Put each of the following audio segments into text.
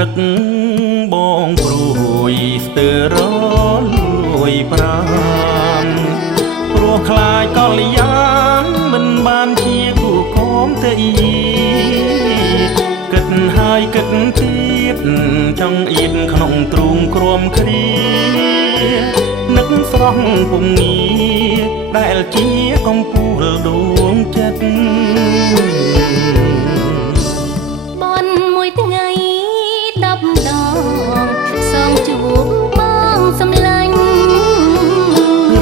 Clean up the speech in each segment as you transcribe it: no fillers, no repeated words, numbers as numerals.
នឹកបងព្រួយស្ទើររលួយប្រាំព្រោះខ្លាចកលយ៉ាងមិនបានជាគូកុំទៅគិតហើយគិតទៀតចង់អៀតក្នុងទ្រូងក្រមគ្រានឹកស្រស់ពុំងារដែលជាកំពូលដួងចិត្តបនមួយថ្ងៃ10 ដងសងជួបបងសម្លាញ់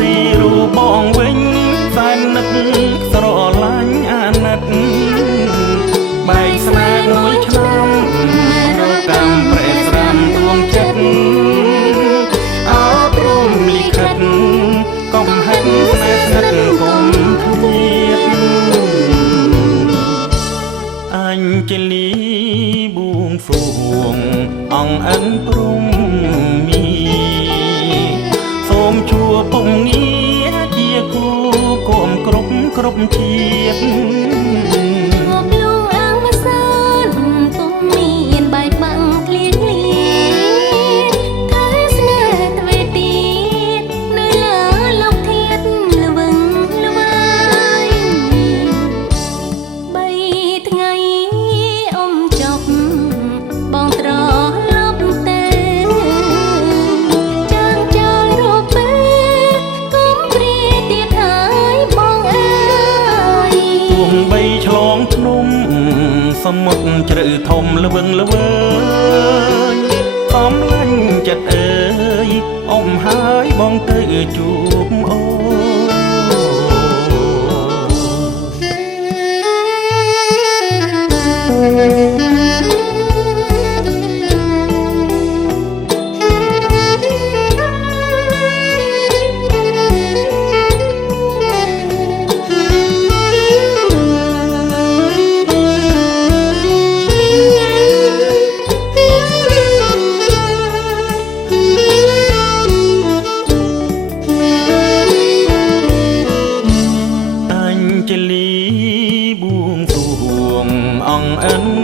រីរូបបងវិញសែននឹកស្រឡាញ់អាណិតបែកស្នេហ៍មួយឆ្នាំរកម្មប្រេស្រាំដួងចិត្តអោព្រមលិខិតកំហិតស្នេហ៍ស្និទ្ធគុំឃ្លាតអញជាលីបួងសួងអង្គអិនព្រំមីសូមជួបពុំងារជាគូគំគ្រប់ជាតិឆ្លងភ្នំសមុទ្រជ្រៅធំល្វឹងល្វើយសំឡាញ់ចិត្តអើយអ៊ំហើយបងទៅជួបអូបួងសួងអង្គអិន